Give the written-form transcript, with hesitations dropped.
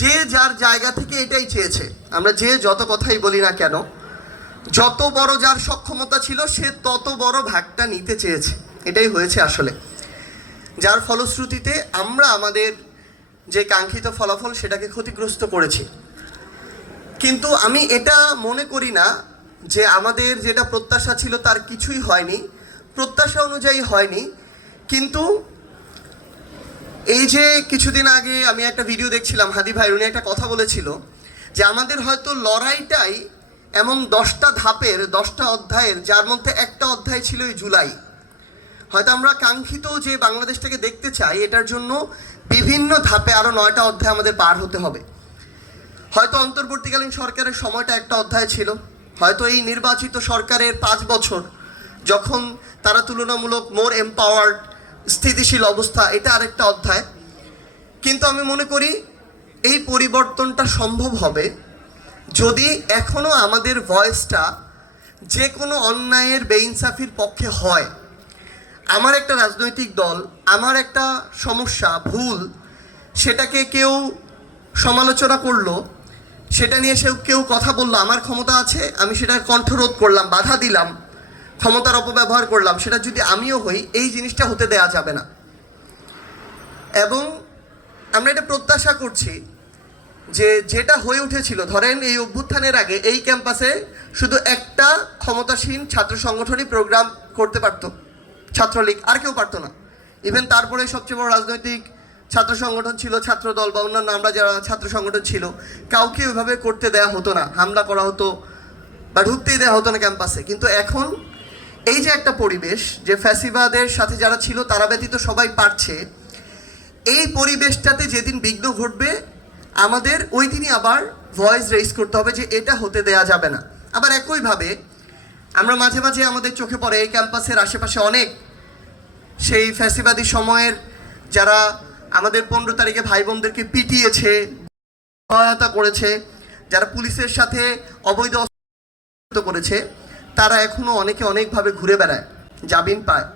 যে যার জায়গা থেকে এটাই চেয়েছে। আমরা যে যত কথাই বলি না কেন, যত বড় যার সক্ষমতা ছিল সে তত বড় ভাগটা নিতে চেয়েছে, এটাই হয়েছে আসলে। যার ফলশ্রুতিতে আমরা আমাদের যে কাঙ্ক্ষিত ফলাফল সেটাকে ক্ষতিগ্রস্ত করেছি। কিন্তু আমি এটা মনে করি না যে আমাদের যেটা প্রত্যাশা ছিল তার কিছুই হয়নি, প্রত্যাশা অনুযায়ী হয়নি। কিন্তু এই যে কিছুদিন আগে আমি একটা ভিডিও দেখছিলাম, হাদি ভাই উনি একটা কথা বলেছিল যে আমাদের হয়তো লড়াইটাই এমন 10টা ধাপের 10টা অধ্যায়ের, যার মধ্যে একটা অধ্যায় ছিল এই জুলাই। হয়তো আমরা কাঙ্ক্ষিত যে বাংলাদেশটাকে দেখতে চাই, এটার জন্য বিভিন্ন ধাপে আরও 9টা অধ্যায় আমাদের পার হতে হবে। হয়তো অন্তর্বর্তীকালীন সরকারের সময়টা একটা অধ্যায় ছিল, হয়তো এই নির্বাচিত সরকারের 5 বছর যখন তারা তুলনামূলক মোর এম্পাওয়ার্ড স্থিতিশীল অবস্থা, এটা আরেকটা অধ্যায়। কিন্তু আমি মনে করি এই পরিবর্তনটা সম্ভব হবে যদি এখনও আমাদের ভয়েসটা যে কোনো অন্যায়ের বেইনসাফির পক্ষে হয়। আমার একটা রাজনৈতিক দল, আমার একটা সমস্যা ভুল, সেটাকে কেউ সমালোচনা করলো, সেটা নিয়ে কেউ কথা বললো, আমার ক্ষমতা আছে, আমি সেটা কণ্ঠরোধ করলাম, বাধা দিলাম, ক্ষমতার অপব্যবহার করলাম, সেটা যদি আমিও হই, এই জিনিসটা হতে দেয়া যাবে না। এবং আমরা এটা প্রত্যাশা করছি যে যেটা হয়ে উঠেছিল, ধরেন এই অভ্যুত্থানের আগে এই ক্যাম্পাসে শুধু একটা ক্ষমতাসীন ছাত্র সংগঠনই প্রোগ্রাম করতে পারতো, ছাত্রলীগ, আর কেউ পারতো না। ইভেন তারপরে সবচেয়ে বড় রাজনৈতিক ছাত্র সংগঠন ছিল ছাত্রদল বা অন্যান্য আমরা যারা ছাত্র সংগঠন ছিল, কাউকে ওইভাবে করতে দেয়া হতো না, হামলা করা হতো বা ঢুকতেই দেওয়া হতো না ক্যাম্পাসে। কিন্তু এখন এই যে একটা পরিবেশ, যে ফ্যাসিবাদের সাথে যারা ছিল তারা ব্যতীত সবাই পারছে, এই পরিবেশটাতে যেদিন বিঘ্ন ঘটবে আমাদের ওই দিনই আবার ভয়েস রেইজ করতে হবে যে এটা হতে দেয়া যাবে না। আবার একইভাবে আমরা মাঝে মাঝে আমাদের চোখে পড়ে এই ক্যাম্পাসের আশেপাশে অনেক সেই ফ্যাসিবাদী সময়ের যারা আমাদের 15 তারিখে ভাই বোনদেরকে পিটিয়েছে, সহায়তা করেছে, যারা পুলিশের সাথে অবৈধ করেছে, তারা এখনো অনেকে অনেকভাবে ঘুরে বেড়ায়, জামিন পায়।